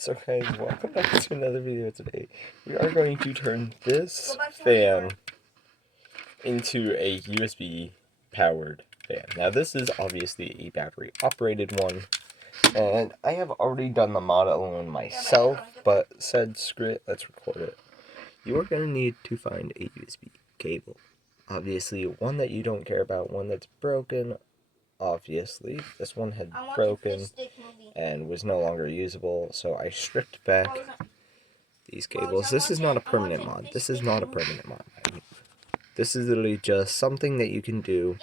So guys, welcome back to another video today. We are going to turn this fan into a USB powered fan. Now this is obviously a battery operated one, and I have already done the modeling myself, but said screw it, let's record it. You are going to need to find a USB cable. Obviously one that you don't care about, one that's broken. Obviously, this one had broken and was no longer usable, so I stripped back these cables. This is not a permanent mod. This is not a permanent mod. This is literally just something that you can do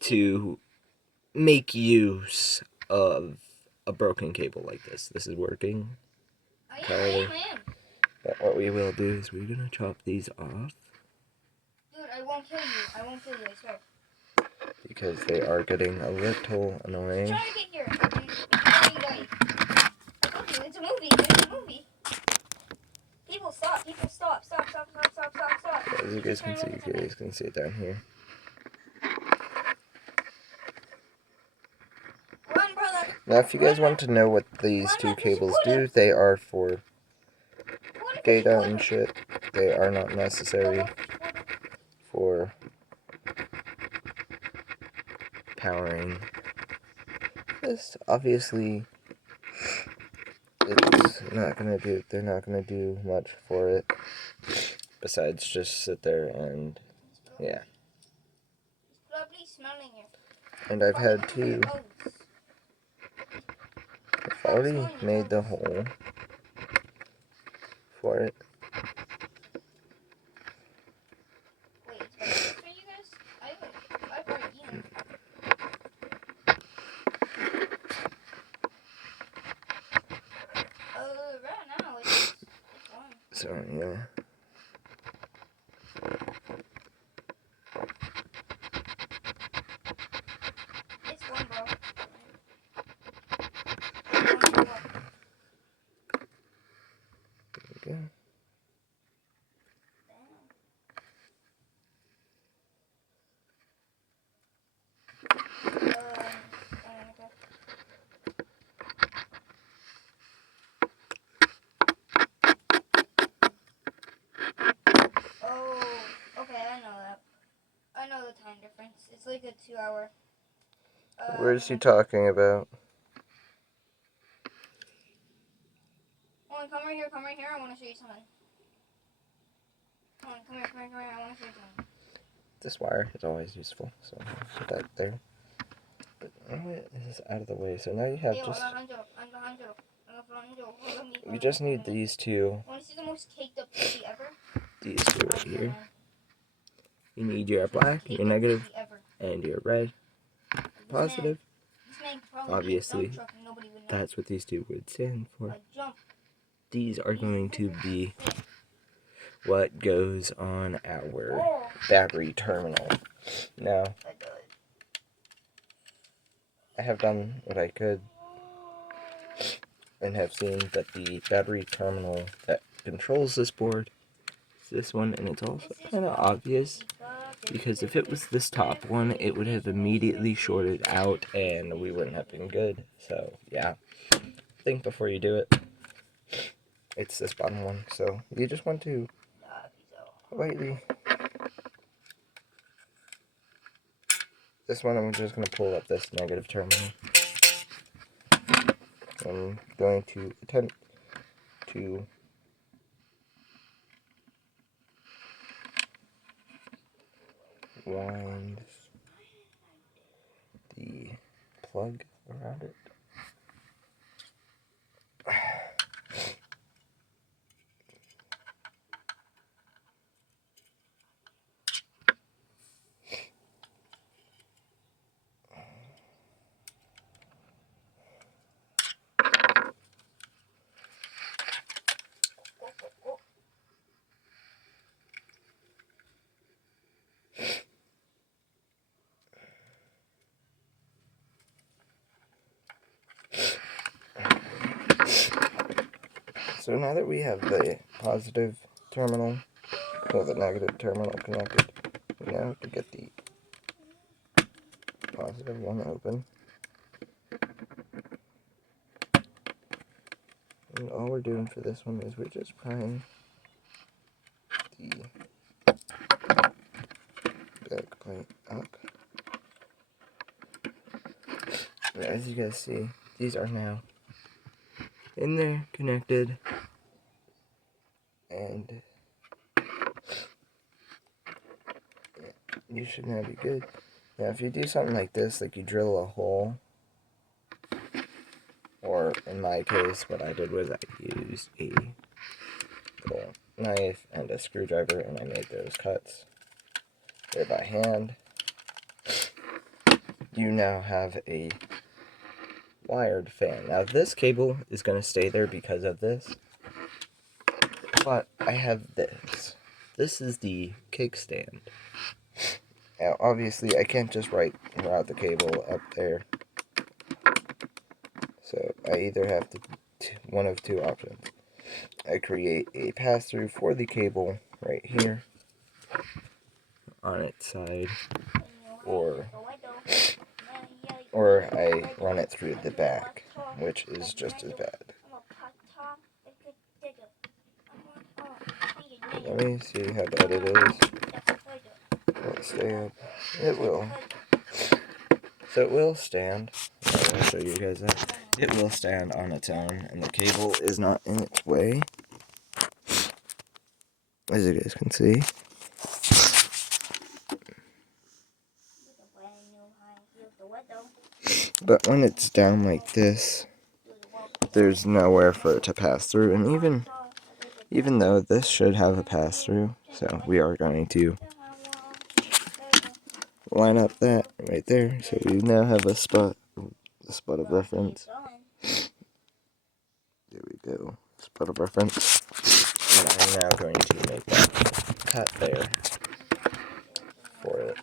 to make use of a broken cable like this. This is working entirely. But what we will do is we're going to chop these off. Dude, I won't kill you. I won't kill you, I swear. Because they are getting a little annoying. I'm trying to get here. I told you, it's a movie. It's a movie. People stop. People stop. Stop. As you guys can see it down here. Run, brother. Now, if you guys want to know what these two cables do, they are for data and shit. They are not necessary for powering this. Obviously, they're not gonna do much for it besides just sit there and yeah. And I've already made the hole for it. Wait, it's breakfast for you guys? I've already eaten. Right now it's warm. So yeah. It's warm, bro. There we go. I know the time difference. It's like a 2-hour. Where's he talking about? Come right here. I want to show you something. Come here. I want to show you something. This wire is always useful, so I'll put that there. But this is out of the way, so now you have you just need these two. Want to see the most caked up TV ever? These two right here. You need your black, your negative, and your red positive. Obviously, that's what these two would stand for. These are going to be what goes on our battery terminal. Now, I have done what I could and have seen that the battery terminal that controls this board is this one, and it's also kind of obvious because if it was this top one, it would have immediately shorted out and we wouldn't have been good. So yeah, think before you do it. It's this bottom one, so you just want to lightly. This one, I'm just going to pull up this negative terminal. I'm going to attempt to wind the plug around it. So now that we have the positive terminal, or the negative terminal connected, we now have to get the positive one open. we're doing for this one is we're just prying the back plate up. And as you guys see, these are now in there, connected, and you should now be good. Now if you do something like this, like you drill a hole, or in my case, what I did was I used a little knife and a screwdriver and I made those cuts there by hand. You now have a wired fan. Now this cable is going to stay there because of this, but I have this. This is the kickstand. Now obviously I can't just route the cable up there, so I either have to one of two options. I create a pass-through for the cable right here on its side, or I run it through the back, which is just as bad. Let me see how bad it is. Will it stay up? It will. So it will stand. I'll show you guys that. It will stand on its own, and the cable is not in its way, as you guys can see. But when it's down like this, there's nowhere for it to pass through, and even though this should have a pass through, so we are going to line up that right there, so we now have a spot of reference. There we go, spot of reference. And I'm now going to make that cut there for it.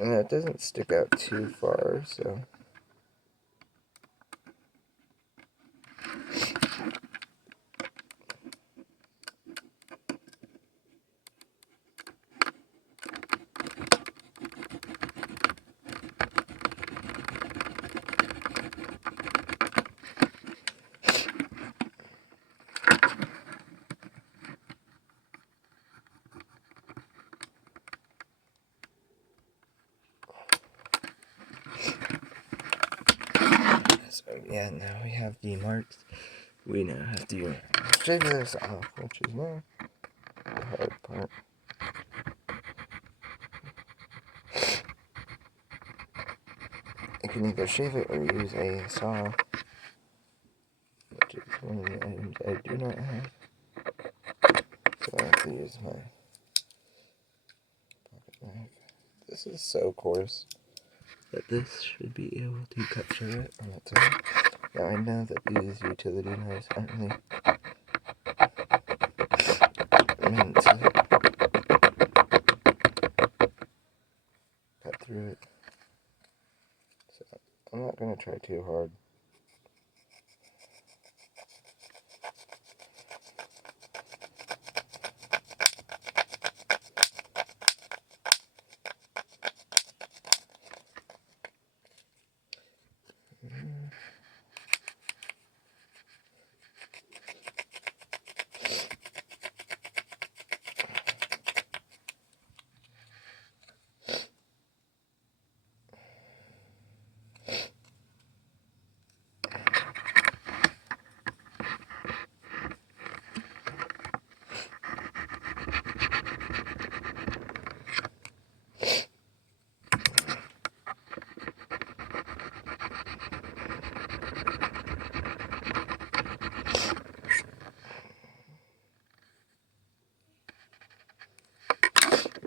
And it doesn't stick out too far, so. So yeah, now we have the marks. We now have to shave this off, which is now the hard part. I can either shave it or use a saw, which is one of the items I do not have. So I have to use my pocket knife. This is so coarse that this should be able to cut through it on its own. Now I know that these utility knives aren't really meant to cut through it. So I'm not going to try too hard.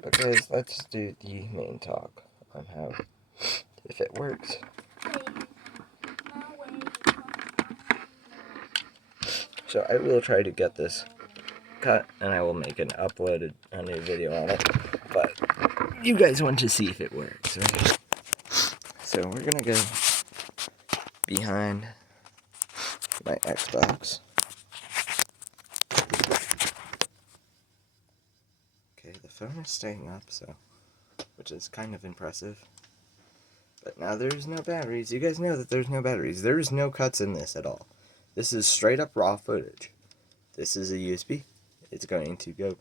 But guys, let's do the main talk on how, if it works. So I will try to get this cut, and I will make a new video on it. But you guys want to see if it works, right? So we're gonna go behind my Xbox. phone is staying up, so, which is kind of impressive. But now there's no batteries. You guys know that there's no batteries. There's no cuts in this at all. This is straight up raw footage. This is a USB. It's going to go.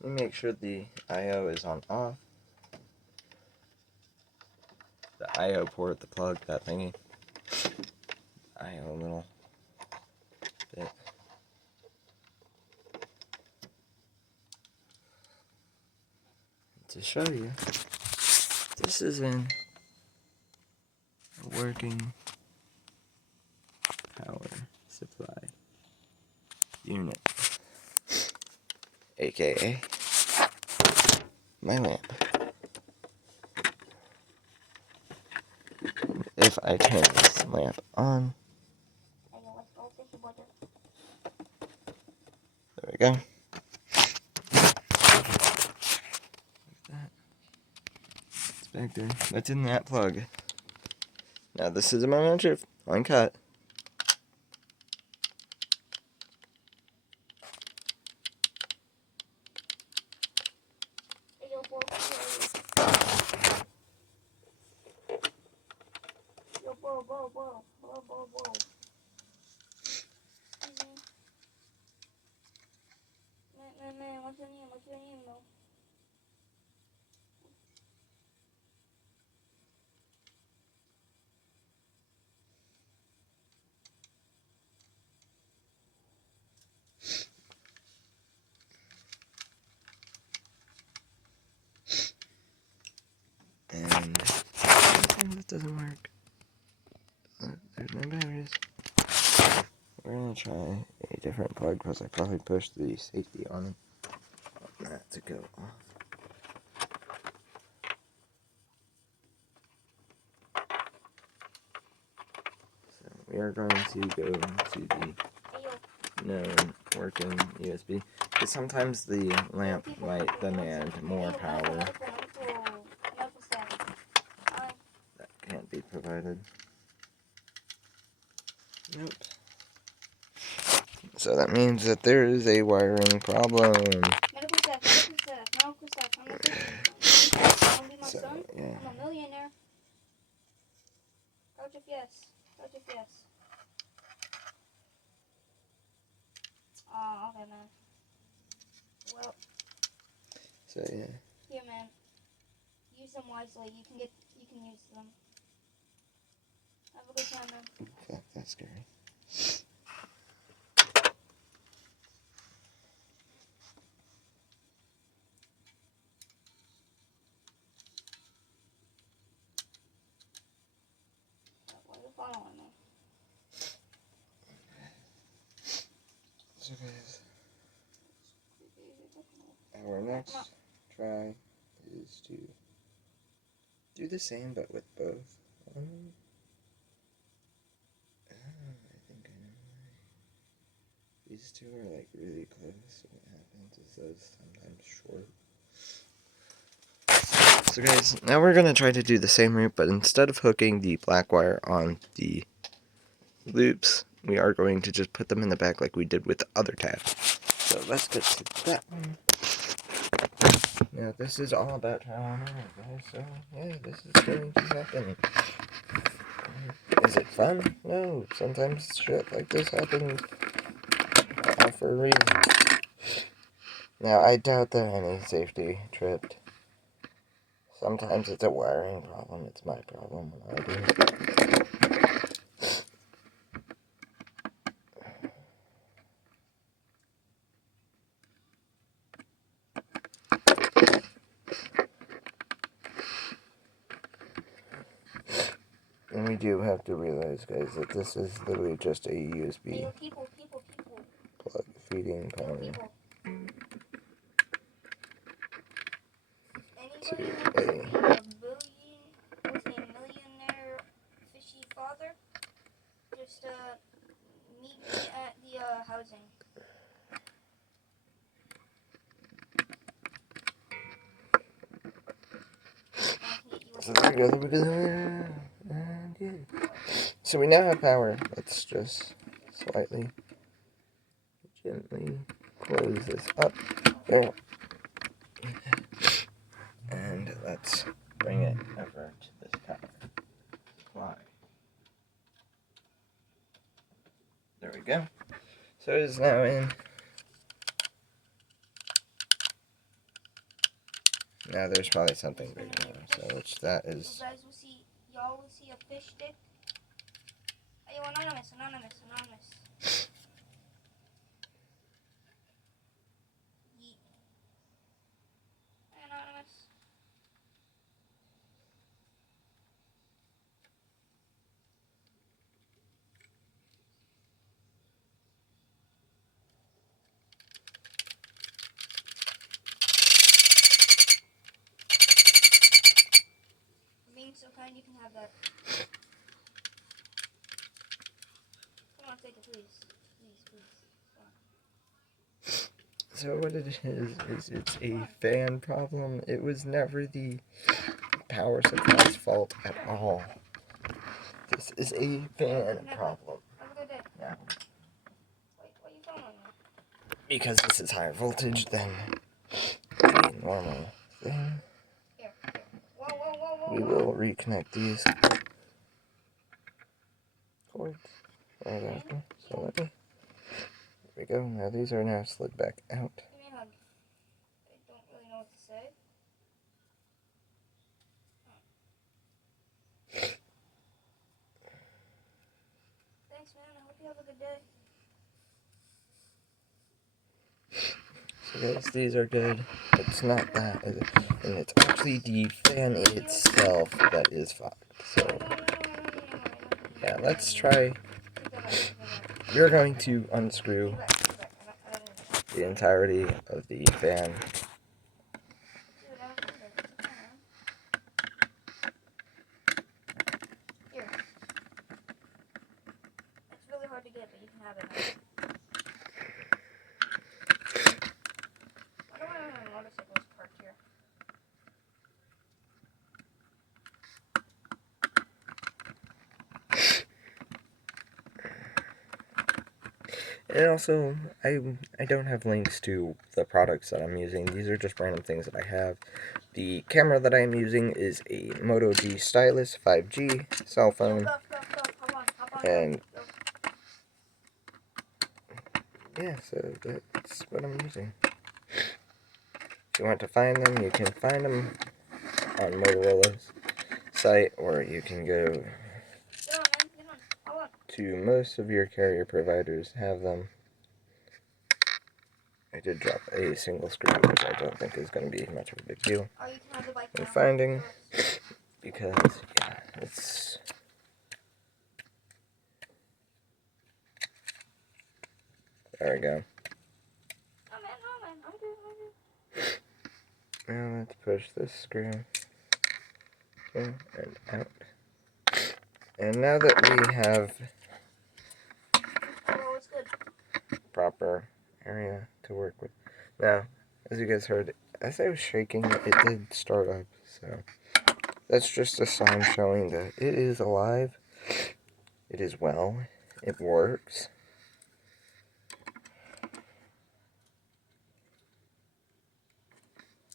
Let me make sure the I/O is on off. The I/O port, the plug, that thingy. I/O little bit. To show you, this is in a working power supply unit, aka my lamp. If I turn this lamp on, there we go. It's back there. That's in that plug. Now this is a moment of truth, uncut. Man, what's your name? What's your name, though? And sometimes it doesn't work. There's no batteries. We're gonna try a different plug because I probably pushed the safety on it. That to go off. So we are going to go to the known working USB. Because sometimes the lamp might demand more power. That can't be provided. Nope. So that means that there is a wiring problem. So, yeah. I'm a millionaire. Gotcha, yes. Gotcha, yes. Oh, okay, man. Well. So, yeah. Here, man. Use them wisely. You can use them. Have a good time, man. Fuck, that's scary. What are you following me? So guys, our next try is to do the same but with both. I think I know why. These two are like really close. What happens is those sometimes short. So guys, now we're going to try to do the same route, but instead of hooking the black wire on the loops, we are going to just put them in the back like we did with the other tab. So let's get to that one. Now this is all about trial and error, guys, so yeah, this is going to happen. Is it fun? No, sometimes shit like this happens all for a reason. Now I doubt that any safety tripped. Sometimes it's a wiring problem, it's my problem when I do it. And we do have to realize, guys, that this is literally just a USB plug feeding power to a millionaire fishy father? Just meet me at the housing. So there we go, and yeah. So we now have power. Let's just slightly, gently close this up. There. And let's bring it over to this power supply. There we go. So it is now in. Now there's probably something bigger now, so which that is. You guys will see, y'all will see a fish stick. Hey, anonymous. Yeet. Hey, anonymous. Being so kind, you can have that. Come on, take it, please. Please. So what it is it's a fan problem. It was never the power supply's fault at all. This is a fan problem. Have a good day. Yeah. Wait, what are you filming now? Because this is higher voltage than the normal thing. Here. Whoa. We will reconnect these cords right after. So there we go. Now these are now slid back out. Give me a hug. I don't really know what to say. Thanks, man. I hope you have a good day. So guys, these are good. It's not that, and it's actually the fan itself that is fucked. So yeah, let's try. We're going to unscrew the entirety of the fan. Here. It's really hard to get, but you can have it. I don't know why my motorcycle is parked here. And also, I don't have links to the products that I'm using. These are just random things that I have. The camera that I am using is a Moto G Stylus 5G cell phone. Go. Hop on. And yeah, so that's what I'm using. If you want to find them, you can find them on Motorola's site, or you can go Get on. Hop on. to most of your carrier providers have them. I did drop a single screw, which I don't think is going to be much of a big deal Oh, you can have the bike in now. finding, because, yeah, it's... There we go. Oh, man. I'm good. Now let's push this screw in and out. And now that we have Oh, it's good. proper area to work with. Now, as you guys heard, as I was shaking, it did start up, so that's just a sign showing that it is alive, it is well, it works.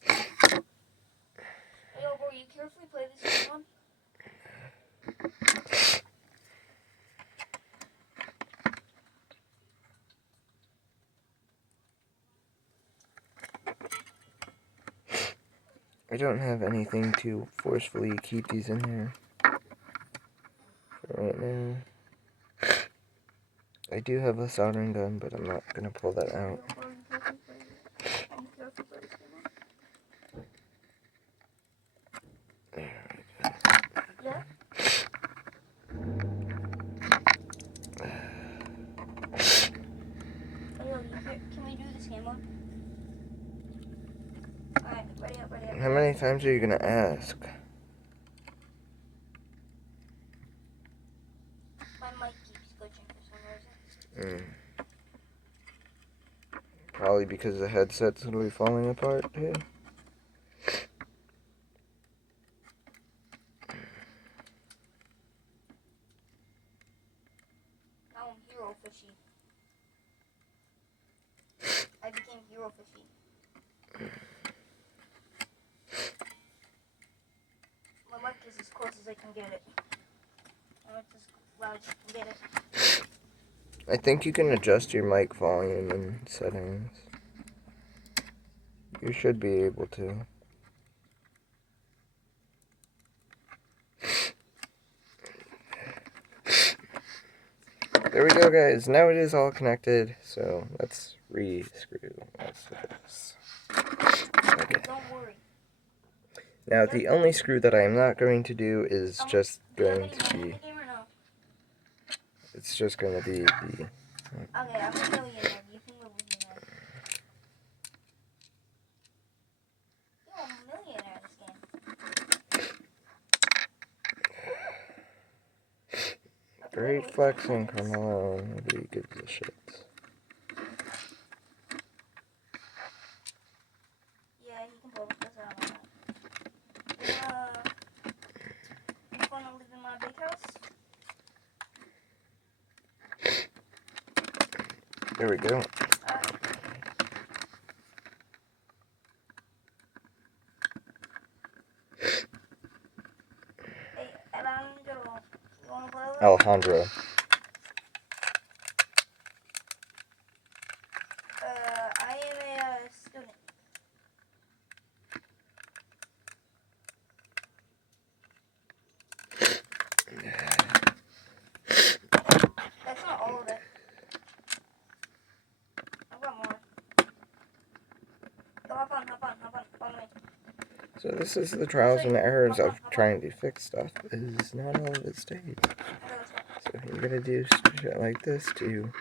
Hey, bro, you carefully play this one. I don't have anything to forcefully keep these in there for right now. I do have a soldering gun, but I'm not going to pull that out. Yeah? Can we do this game mode? Alright, ready up. How many times are you going to ask? My mic keeps glitching for some reason. Probably because the headset's going to be falling apart, too. Now I'm hero fishy. I became Euro 50. My mic is as close as I can get it. It's as loud as you can get it. I think you can adjust your mic volume and settings. You should be able to. There we go, guys. Now it is all connected, so let's re-screw this. Okay. Don't worry. Now, the only screw that I am not going to do is just going to be... It's just going to be the... Okay, I'm a millionaire. You can live with me now. You're a millionaire in this game. Great flexing, Carmelo. Nobody gives a shit. Yeah, you can pull this out. You wanna live in my big house? There we go. Hey, Alejandro, you wanna play with? Alejandro. I am a student. That's not all of it. I've got more. Go hop on, follow me. So this is the trials and errors of trying to fix stuff. Is not all of it stays. So you're gonna do shit like this to,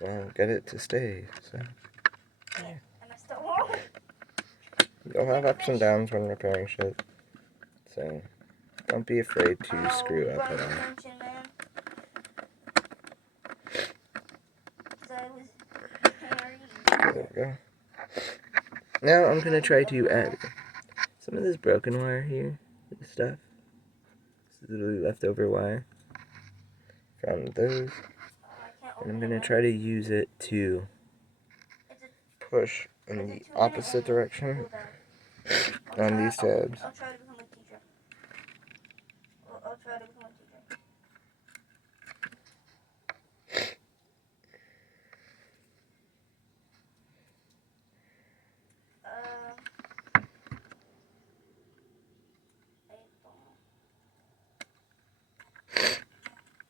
well, get it to stay. So yeah. I messed up. You'll have ups and downs when repairing shit. So don't be afraid to screw up at all. There we go. Now I'm gonna try to add some of this broken wire here, this stuff. This is literally leftover wire from those. And I'm gonna try to use it to push in the opposite direction on these tabs. I'll try to become a teacher. I'll try to become a teacher.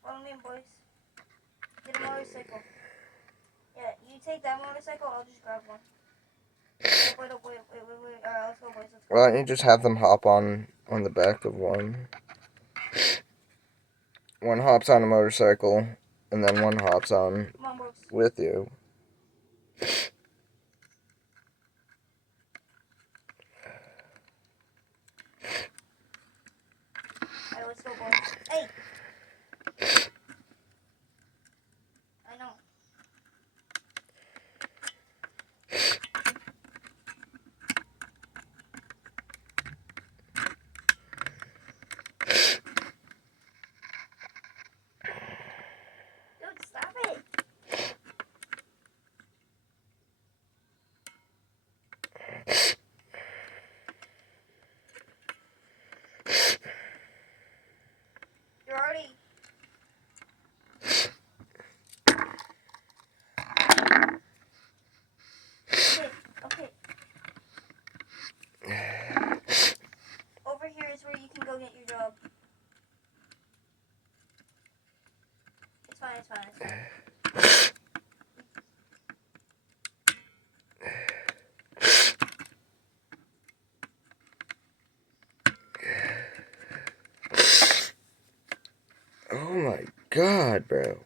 Follow me, boys. Get a motorcycle. Yeah, you take that motorcycle, I'll just grab one. Wait. Alright, let's go, boys. Let's go. Why don't you just have them hop on the back of one? One hops on a motorcycle, and then one hops on with you. Alright, let's go, boys. Hey! I know. Dude, stop it! You're already... Okay. Over here is where you can go get your job. It's fine. Oh my god, bro.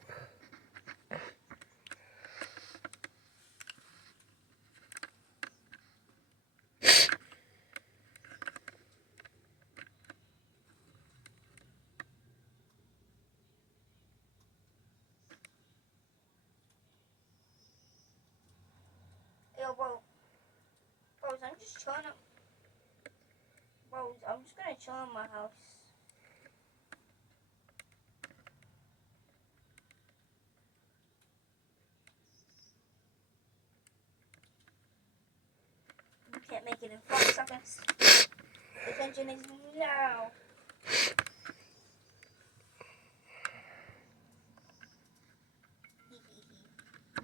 Yo, bro. Bros, I'm just chilling. Bros, I'm just gonna chill in my house. can't make it in 5 seconds. Attention is now.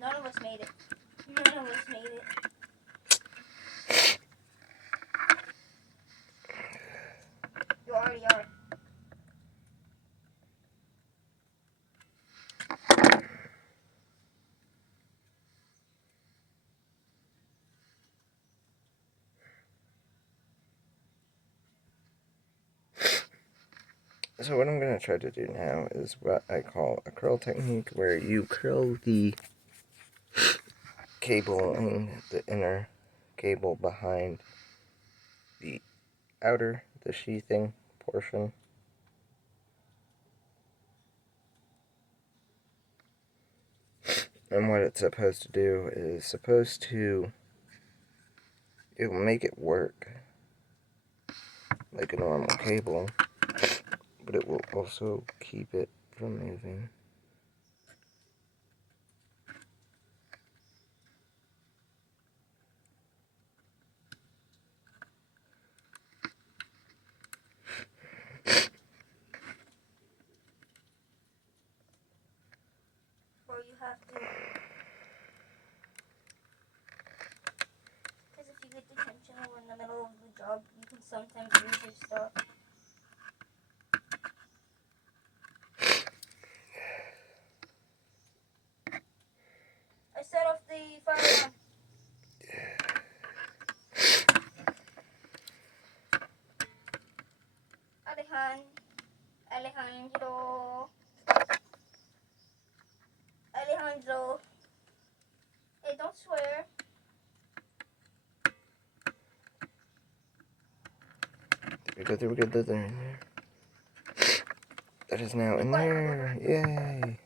None of us made it. None of us made it. You already are. So what I'm going to try to do now is what I call a curl technique, where you curl the cable and the inner cable behind the outer, the sheathing portion. And what it's supposed to do is it will make it work like a normal cable, but it will also keep it from moving. Or you have to. Because if you get detention or in the middle of the job, you can sometimes lose your stuff. I set off the fire alarm. Alejandro. Hey, don't swear. There we go, they're in there. That is now in there. Yay!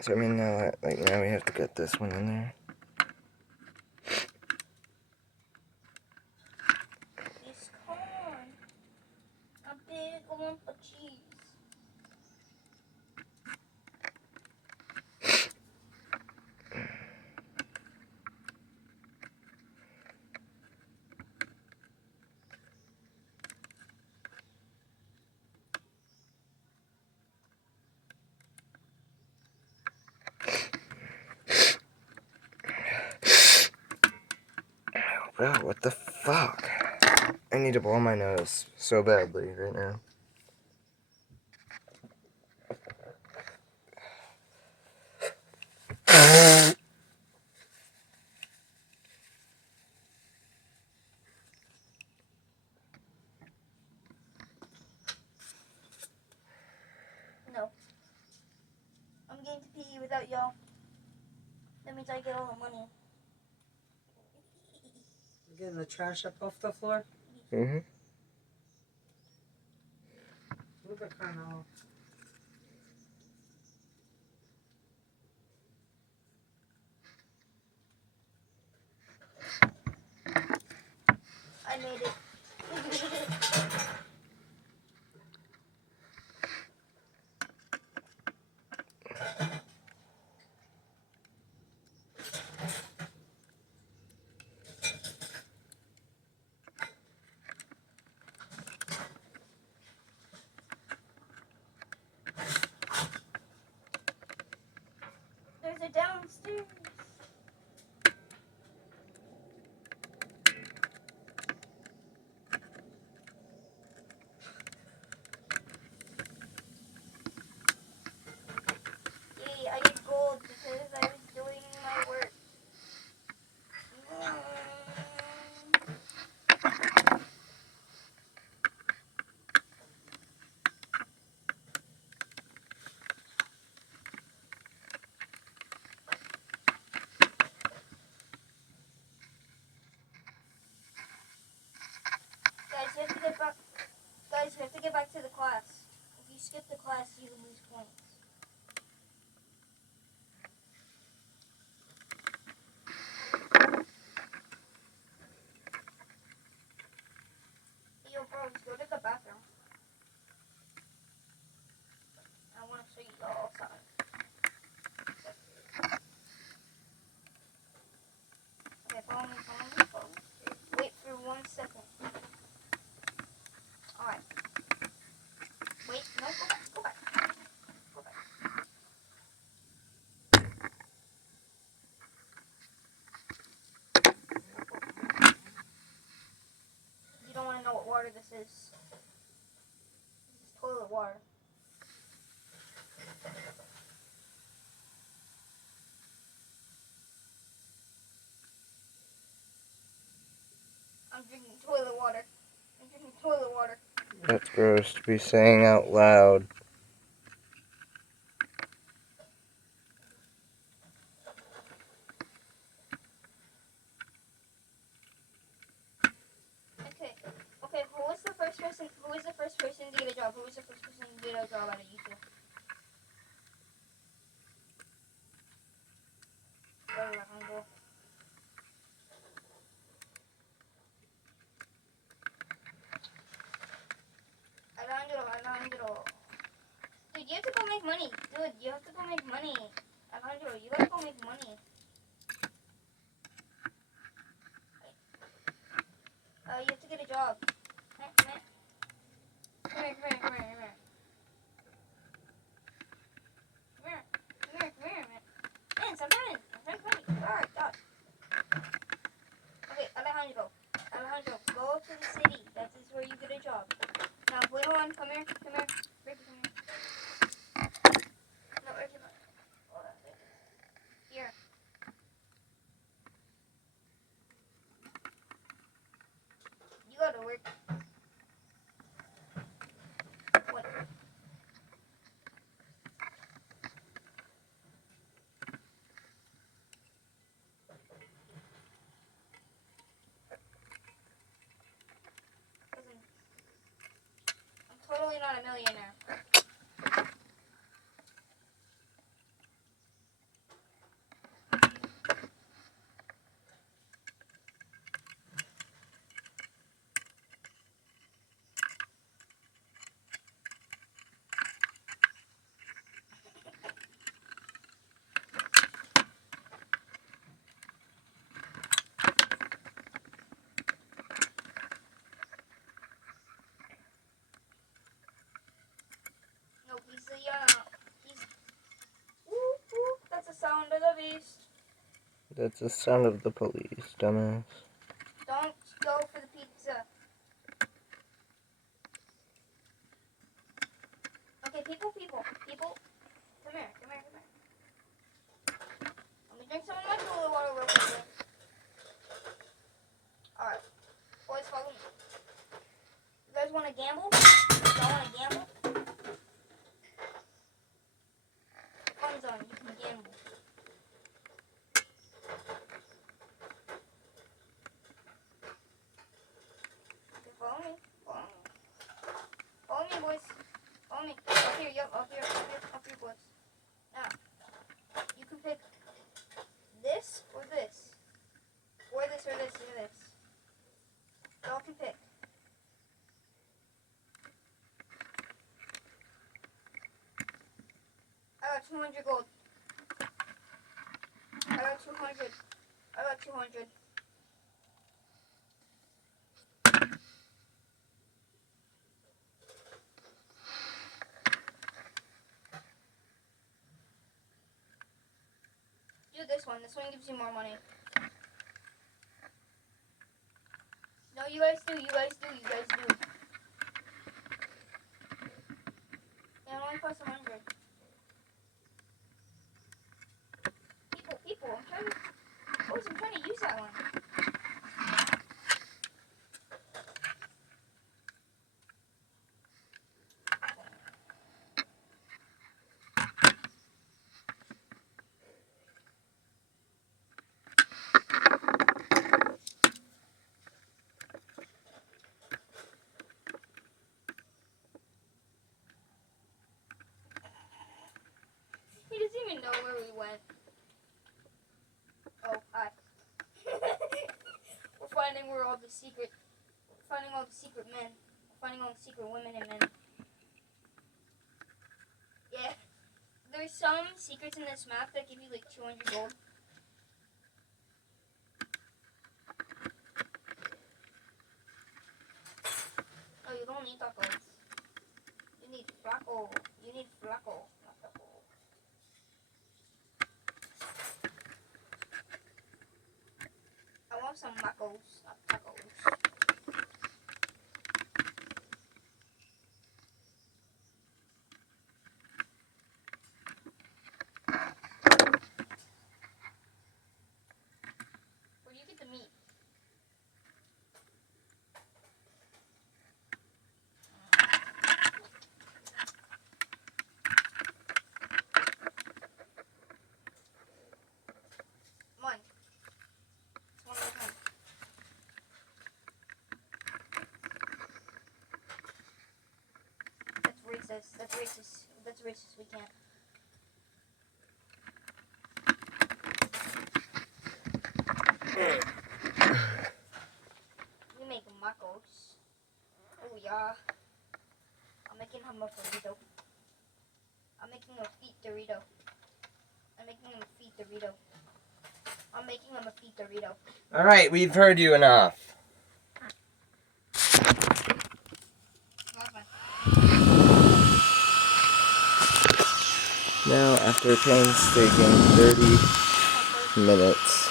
So I mean now, now we have to get this one in there. This corn. A big lump of cheese. Bro, what the fuck? I need to blow my nose so badly right now. No. I'm getting to pee without y'all. That means I get all the money. You're getting the trash up off the floor? Mm-hmm. Move it kind of off. I made it. There's a downstairs. Yay, I get gold because I was doing my work. Guys, you have to get back. Guys, you have to get back to the class. If you skip the class, you lose points. Hey, yo, bros, go to the bathroom. I want to show you all something. follow me, follow me, follow me. Wait for 1 second. Alright. Wait, no, go back, go back. Go back. You don't want to know what water this is. This is toilet water. I'm drinking toilet water. I'm drinking toilet water. That's gross to be saying out loud. Okay, who was the first person to get a job? Who was the first person to get a job out of you two? Alejandro. Alejandro. Dude, you have to go make money. Dude, you have to go make money. Alejandro, you gotta go make money. You have to get a job. Come here. Come here, come here, come here, come here. Come here, come here, come here, man. Man, stop running. I'm trying to come. Alright, God. Okay, Alejandro. Alejandro, go to the city. That is where you get a job. Now, wait, hold on. Come here, come here. Ricky, come here. No, Ricky, no. Hold on, Ricky. Here. You go to work. What? Listen, I'm totally not a millionaire. No, he's whoop, whoop, that's the sound of the beast. That's the sound of the police, dumbass. Don't go for the pizza. Okay, people, come here, come here, come here. Let me drink some of my toilet water real quick. Alright, boys, follow me. You guys want to gamble? Y'all want to gamble? Fun zone, you can gamble. Okay, follow me, follow me. Follow me, boys. Follow me. Up here, yep, up here, boys. Now, you can pick this or this. Or this, or this, or this. Y'all can pick. I got 200 gold. I got 200. I got 200. Do this one. This one gives you more money. No, you guys do. You guys do. You guys do. Yeah, it only costs 100. People. I'm trying to use that one. He doesn't even know where we went. Oh, hi. We're finding all the secret men. We're finding all the secret women and men. Yeah. There's some secrets in this map that give you like 200 gold. don't need tacos. You need flaco. You need flaco, not taco. I want some macos, not tacos. Where do you get the meat? Come on. It's one more time. That's racist. That's racist. That's racist. We can't. We make macos. Oh yeah. I'm making him a burrito. I'm making a feet Dorito. I'm making him a feet Dorito. I'm making him a feet Dorito. Alright, we've heard you enough. That's fine. Now, after painstaking 30 minutes,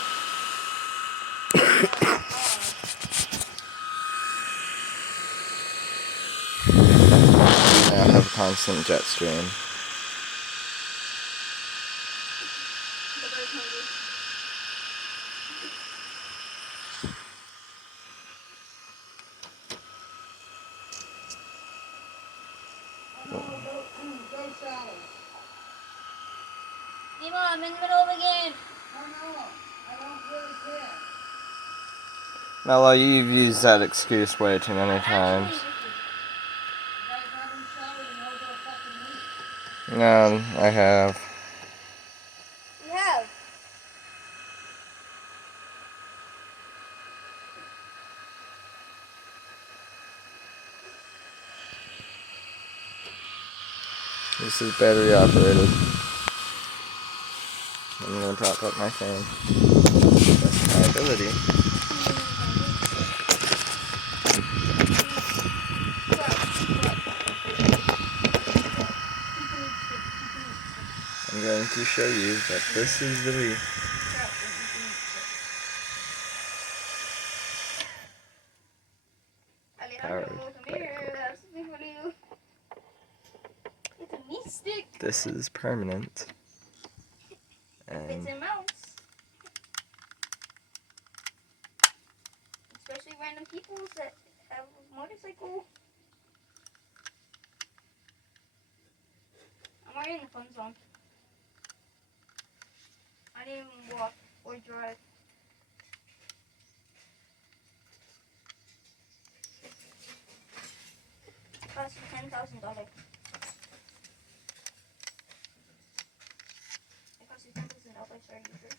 I have a constant jet stream. The bird's hungry. Go salad. Nemo, I'm in the middle of a game. I don't really care. Mello, you've used that excuse way too many times. You guys haven't showered in over a fucking week. No, I have. We have. This is battery operated. I'm gonna top up my fan. That's my ability. I'm going to show you that this is the Wii. Powered by It's a meat stick. This is permanent. It's And a mouse. Especially random people that have a motorcycle. I'm already in the fun zone. I didn't even walk or drive. It cost me $10,000. It cost you $10,000, are you sure?